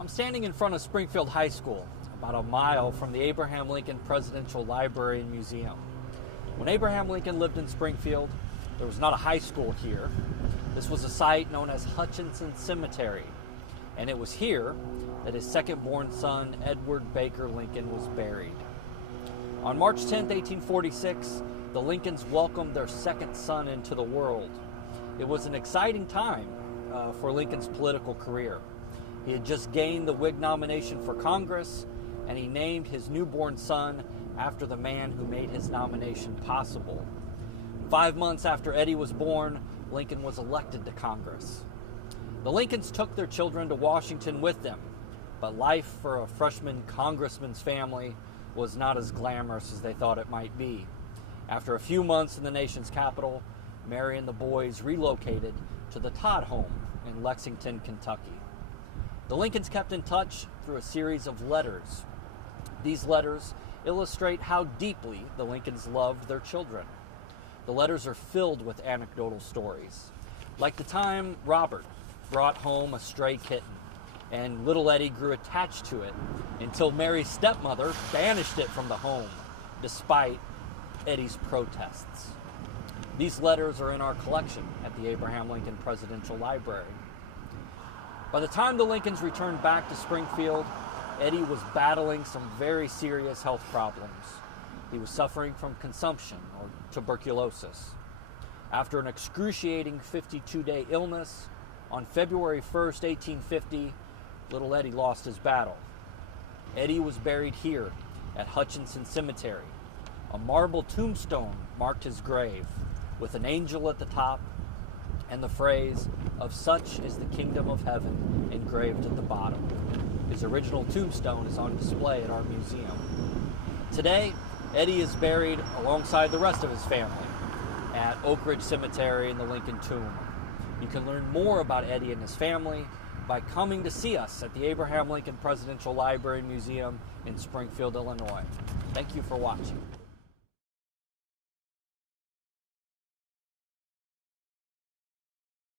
I'm standing in front of Springfield High School, about a mile from the Abraham Lincoln Presidential Library and Museum. When Abraham Lincoln lived in Springfield, there was not a high school here. This was a site known as Hutchinson Cemetery, and it was here that his second-born son, Edward Baker Lincoln, was buried. On March 10, 1846, the Lincolns welcomed their second son into the world. It was an exciting time for Lincoln's political career. He had just gained the Whig nomination for Congress, and he named his newborn son after the man who made his nomination possible. 5 months after Eddy was born, Lincoln was elected to Congress. The Lincolns took their children to Washington with them, but life for a freshman congressman's family was not as glamorous as they thought it might be. After a few months in the nation's capital, Mary and the boys relocated to the Todd home in Lexington, Kentucky. The Lincolns kept in touch through a series of letters. These letters illustrate how deeply the Lincolns loved their children. The letters are filled with anecdotal stories, like the time Robert brought home a stray kitten, and little Eddy grew attached to it until Mary's stepmother banished it from the home, despite Eddy's protests. These letters are in our collection at the Abraham Lincoln Presidential Library. By the time the Lincolns returned back to Springfield, Eddy was battling some very serious health problems. He was suffering from consumption or tuberculosis. After an excruciating 52-day illness, on February 1st, 1850, little Eddy lost his battle. Eddy was buried here at Hutchinson Cemetery. A marble tombstone marked his grave, with an angel at the top and the phrase, "Of such is the kingdom of heaven," engraved at the bottom. His original tombstone is on display at our museum. Today, Eddy is buried alongside the rest of his family at Oak Ridge Cemetery in the Lincoln Tomb. You can learn more about Eddy and his family by coming to see us at the Abraham Lincoln Presidential Library and Museum in Springfield, Illinois. Thank you for watching.